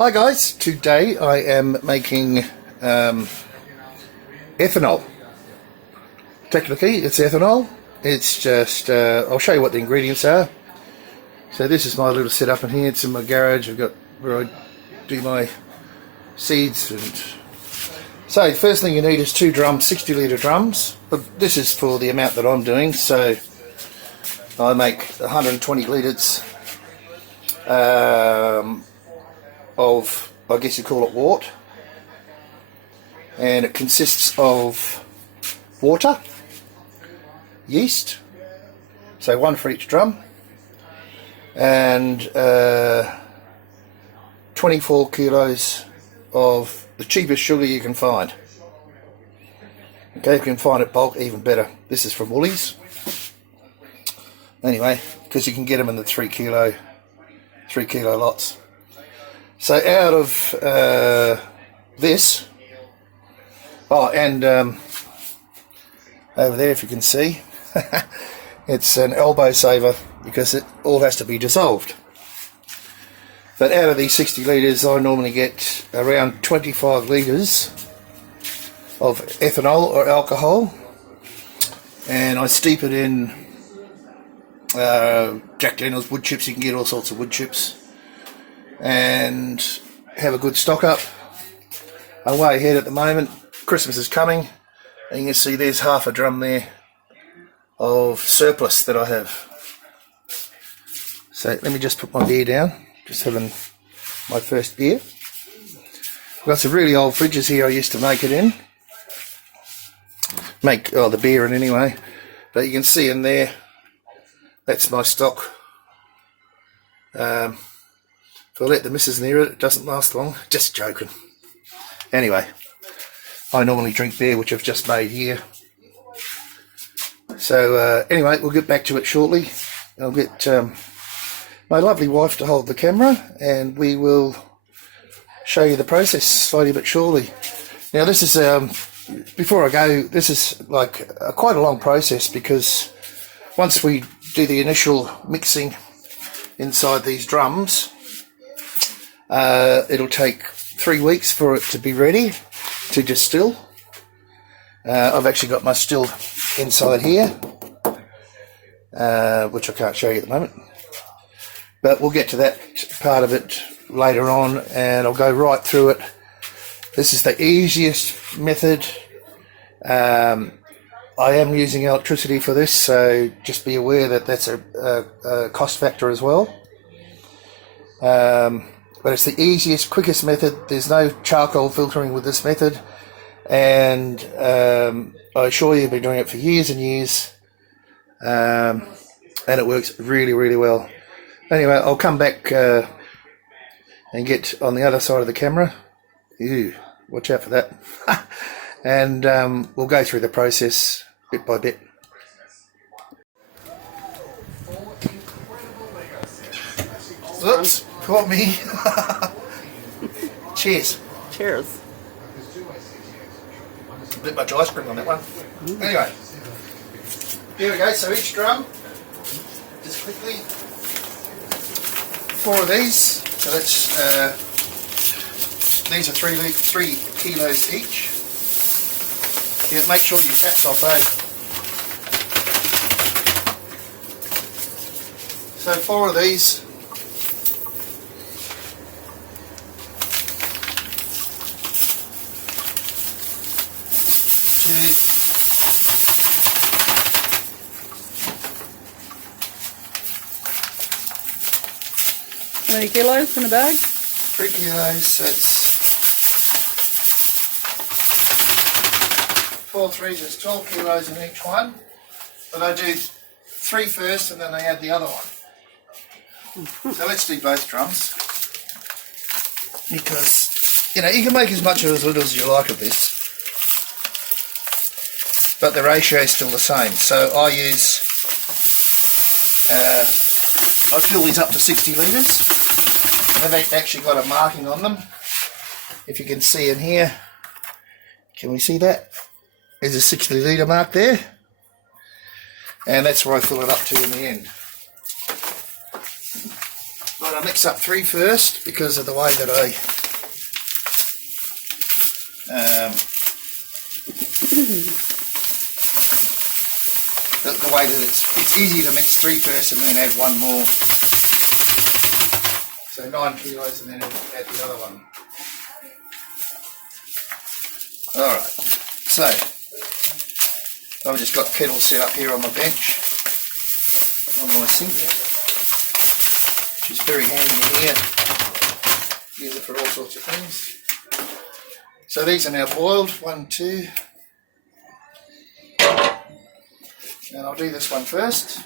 Hi guys, today I am making ethanol. Technically it's ethanol, it's just, I'll show you what the ingredients are. So this is my little setup in here, it's in my garage. I've got where I do my seeds. And so the first thing you need is 2 drums, 60 litre drums, but this is for the amount that I'm doing. So I make 120 litres of, I guess you call it wort, and it consists of water, yeast, so 1 for each drum, and 24 kilos of the cheapest sugar you can find. Okay, if you can find it bulk, even better. This is from Woolies. Anyway, because you can get them in the 3 kilo lots. So out of this, and over there if you can see, it's an elbow saver because it all has to be dissolved. But out of these 60 litres I normally get around 25 litres of ethanol or alcohol, and I steep it in Jack Daniels wood chips. You can get all sorts of wood chips, and have a good stock up. I'm way ahead at the moment. Christmas is coming, and you can see there's half a drum there of surplus that I have. So let me just put my beer down, just having my first beer. I've got some really old fridges here I used to make it in, the beer in anyway, but you can see in there, that's my stock. If I let the missus near it, it doesn't last long. Just joking. Anyway, I normally drink beer, which I've just made here. So anyway, we'll get back to it shortly. I'll get my lovely wife to hold the camera, and we will show you the process slowly but surely. Now this is, before I go, this is like quite a long process, because once we do the initial mixing inside these drums, it'll take 3 weeks for it to be ready to distill. I've actually got my still inside here, which I can't show you at the moment, but we'll get to that part of it later on, and I'll go right through it. This is the easiest method. I am using electricity for this, so just be aware that that's a cost factor as well. But it's the easiest, quickest method. There's no charcoal filtering with this method, and I assure you I've been doing it for years and years, and it works really, really well. Anyway, I'll come back and get on the other side of the camera. Ew, watch out for that. And we'll go through the process bit by bit. Oops, caught me. Cheers. Cheers. A bit much ice cream on that one. Anyway, here we go. So each drum, just quickly, 4 of these. So that's these are 3 kilos each. Yeah, make sure your cap's off, eh? So 4 of these. How many kilos in a bag? 3 kilos, that's 4 3s, that's 12 kilos in each one. But I do 3 first, and then I add the other one. So let's do both drums, because you can make as much or as little as you like of this, but the ratio is still the same. So I use, I fill these up to 60 litres. They've actually got a marking on them, if you can see in here. Can we see that? There's a 60 litre mark there, and that's where I fill it up to in the end. Right, I mix up 3 first because of the way that the way that it's easy to mix 3 first and then add 1 more. So 9 kilos and then add the other one. Alright, so I've just got kettle set up here on my bench, on my sink, which is very handy in here. Use it for all sorts of things. So these are now boiled, 1, 2. And I'll do this one first.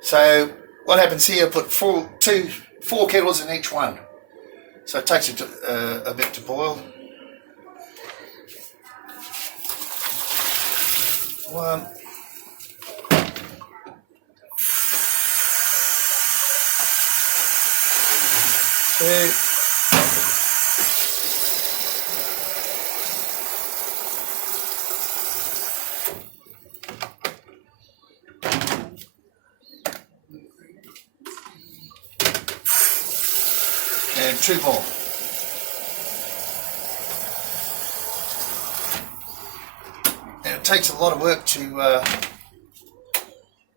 So what happens here, I put 4 kettles in each one. So it takes it a bit to boil. 1. 2. And 2 more. And it takes a lot of work to,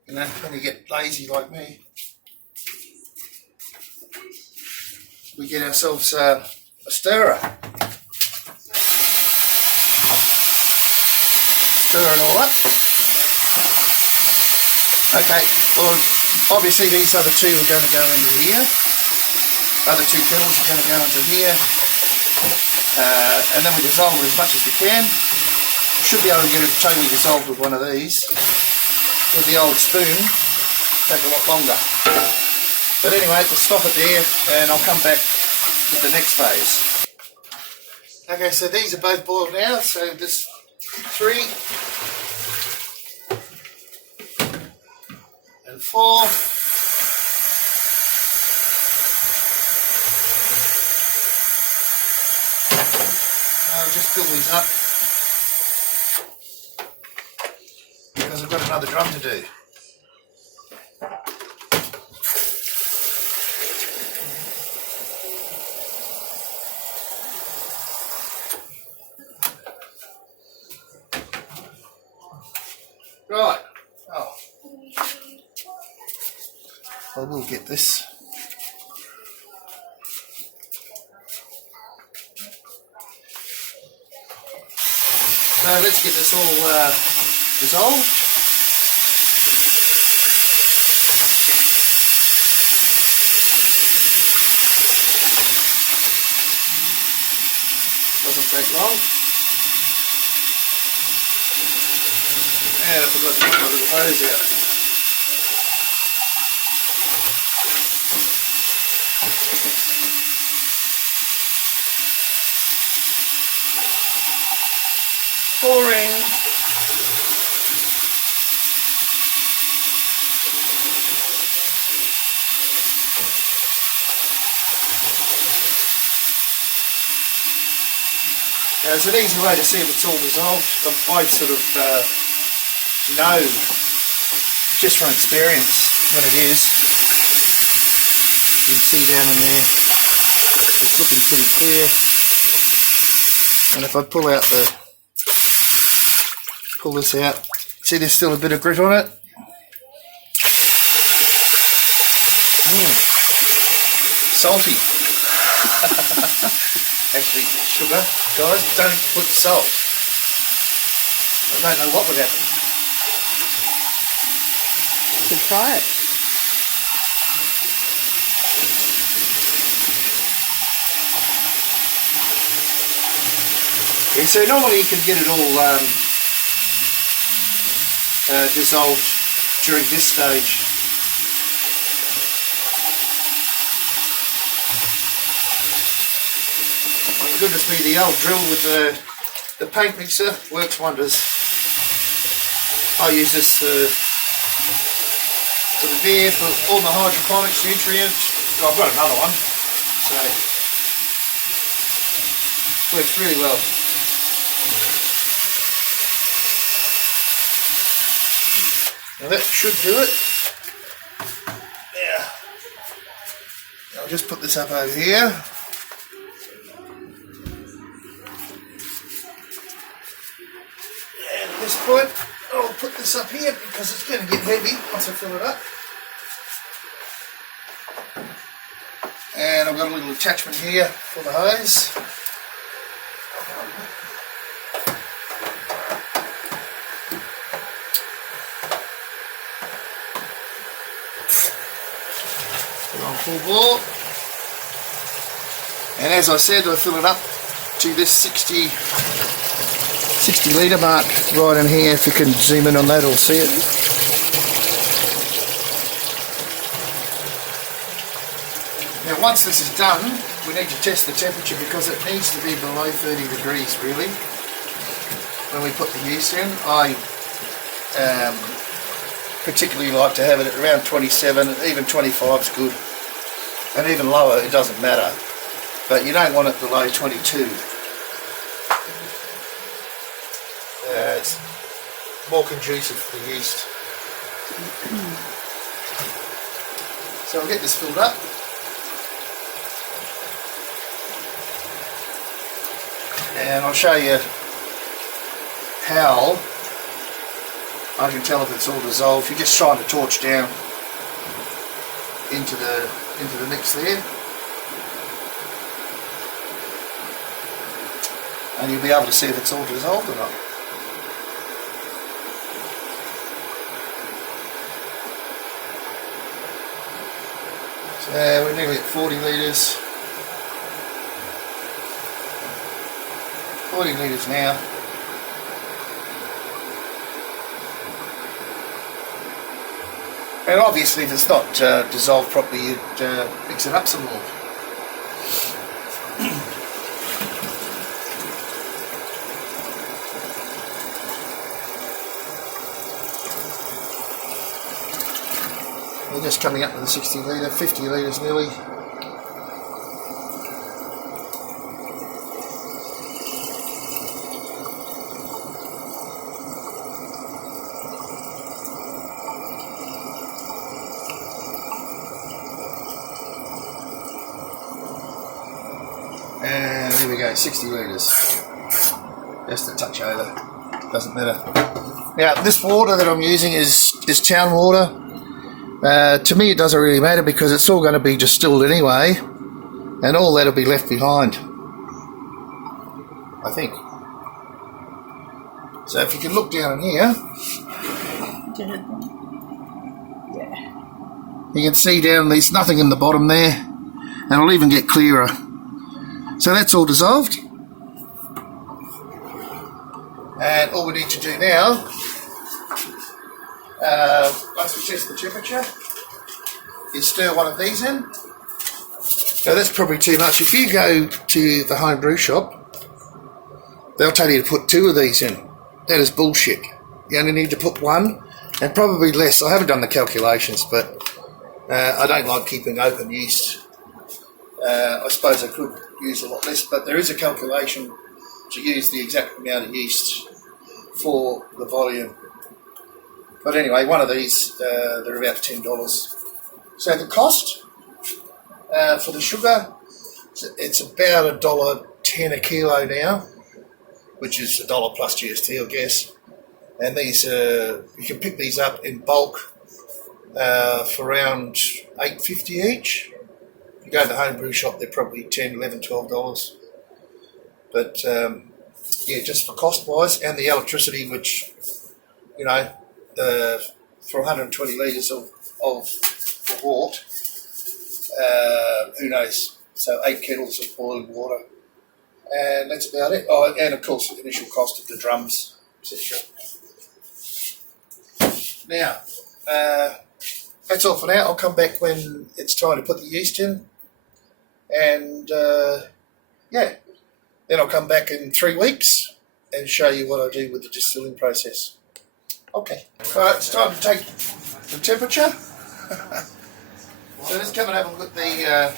when you get lazy like me, we get ourselves a stirrer. Stir it all up. Okay, well, obviously these other 2 are going to go into here. Other 2 kettles are going to go into here. And then we dissolve it as much as we can. Should be able to get it totally dissolved with one of these. With the old spoon, take a lot longer. But anyway, we'll stop it there and I'll come back with the next phase. Okay, so these are both boiled now, so this 3 and 4. I'll just fill these up because I've got another drum to do. Right, oh, I will get this. So let's get this all dissolved. Doesn't take long. And I forgot to put my little hose out. Boring. Now, there's an easy way to see if it's all dissolved. I sort of know, just from experience, when it is. You can see down in there, it's looking pretty clear. And if I pull this out, see there's still a bit of grit on it. Salty. Actually, sugar, guys, don't put salt. I don't know what would happen. You should try it. Yeah, so normally you can get it all dissolved during this stage. And goodness me, the old drill with the paint mixer works wonders. I use this for the beer, for all the hydroponics, nutrients. I've got another one, so works really well. Now that should do it. just put this up over here. And at this point, I'll put this up here because it's going to get heavy once I fill it up. And I've got a little attachment here for the hose. Put it on full bore. And as I said, I fill it up to this 60 litre mark right in here. If you can zoom in on that, you'll see it. Now once this is done, we need to test the temperature because it needs to be below 30 degrees really when we put the yeast in. I particularly like to have it at around 27, even 25 is good, and even lower it doesn't matter, but you don't want it below 22. It's more conducive for the yeast. So I'll get this filled up. And I'll show you how I can tell if it's all dissolved. You just shine the torch down into the mix there, and you'll be able to see if it's all dissolved or not. So we're nearly at 40 litres. 40 litres now. And obviously if it's not dissolved properly, you'd mix it up some more. We're just coming up to the 60 litre, 50 litres nearly. And here we go, 60 litres. Just a touch over, doesn't matter. Now this water that I'm using is town water. To me it doesn't really matter because it's all going to be distilled anyway, and all that'll be left behind, I think. So if you can look down in here, you can see down there's nothing in the bottom there, and it'll even get clearer. So that's all dissolved, and all we need to do now, once we test the temperature, is stir one of these in. Now that's probably too much. If you go to the home brew shop, they'll tell you to put 2 of these in. That is bullshit. You only need to put 1, and probably less. I haven't done the calculations, but I don't like keeping open yeast. I suppose I could use a lot less, but there is a calculation to use the exact amount of yeast for the volume. But anyway, one of these, they're about $10. So the cost for the sugar, it's about $1.10 a kilo now, which is $1 plus GST, I guess. And these, you can pick these up in bulk for around $8.50 each. If you go to the home brew shop, they're probably $10, $11, $12. But yeah, just for cost wise, and the electricity, which, you know, for 120 litres of wort, who knows? So 8 kettles of boiling water, and that's about it. Oh, and of course the initial cost of the drums, etc. Now, that's all for now. I'll come back when it's time to put the yeast in, and yeah, then I'll come back in 3 weeks and show you what I do with the distilling process. Okay, alright, it's time to take the temperature. So let's come and have a look at the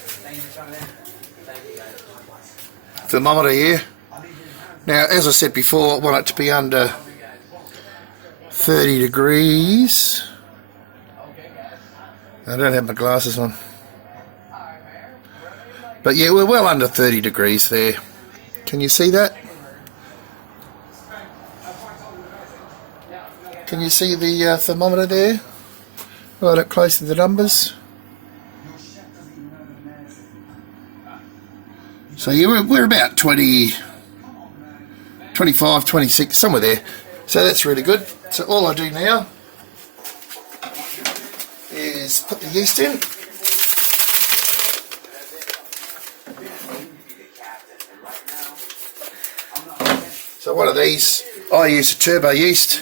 thermometer here. Now, as I said before, I want it to be under 30 degrees. I don't have my glasses on. But yeah, we're well under 30 degrees there. Can you see that? Can you see the thermometer there? Right up close to the numbers. So yeah, we're about 20, 25, 26, somewhere there. So that's really good. So all I do now is put the yeast in. So one of these, I use a turbo yeast.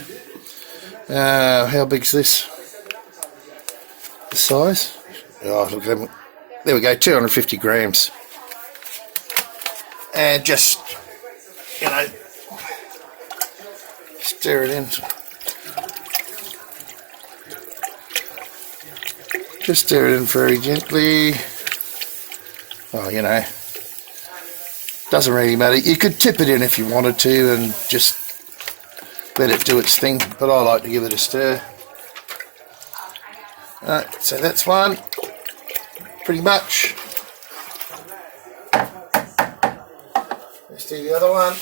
How big's this? The size? Oh, look, there we go, 250 grams. And just, you know, stir it in. Just stir it in very gently. Oh, you know, doesn't really matter. You could tip it in if you wanted to and just let it do its thing, but I like to give it a stir. So that's one, pretty much. Let's do the other one.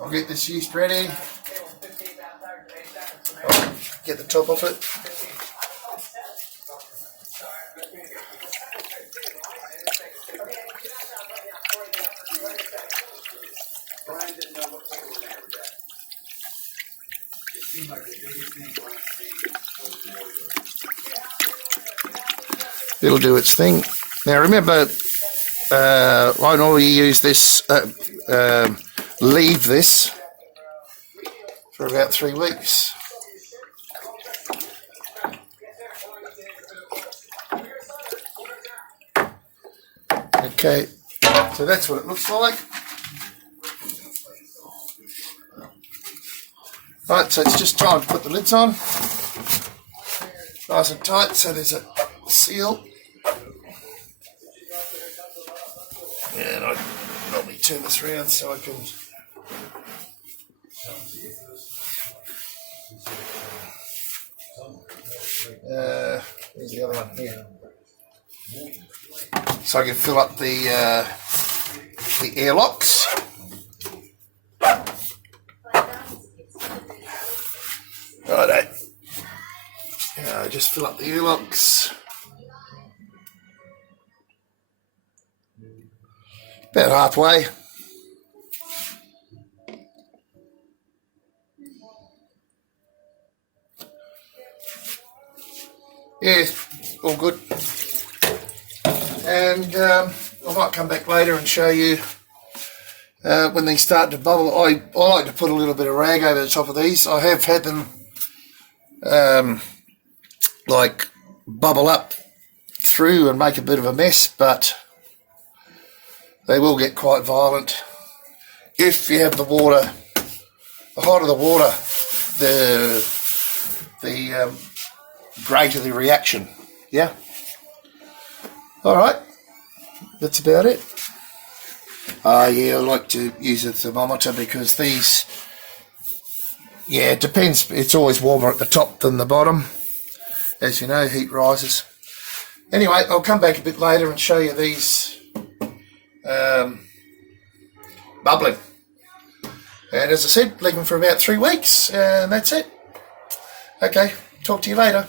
I'll get this yeast ready. I'll get the top off it. It'll do its thing. Now remember, I normally use this, leave this for about 3 weeks. Okay, so that's what it looks like. Right, so it's just time to put the lids on. Nice and tight, so there's a seal. And I normally turn this around so I can where's the other one here? So I can fill up the airlocks. Righto. Just fill up the airlocks. About halfway. Yeah, all good. And I might come back later and show you when they start to bubble. I like to put a little bit of rag over the top of these. I have had them like bubble up through and make a bit of a mess, but they will get quite violent if you have the water. The hotter the water, the greater the reaction. Yeah. All right, that's about it. Yeah, I like to use a thermometer because these, yeah, it depends. It's always warmer at the top than the bottom. As you know, heat rises. Anyway, I'll come back a bit later and show you these bubbling. And as I said, leave them for about 3 weeks, and that's it. Okay, talk to you later.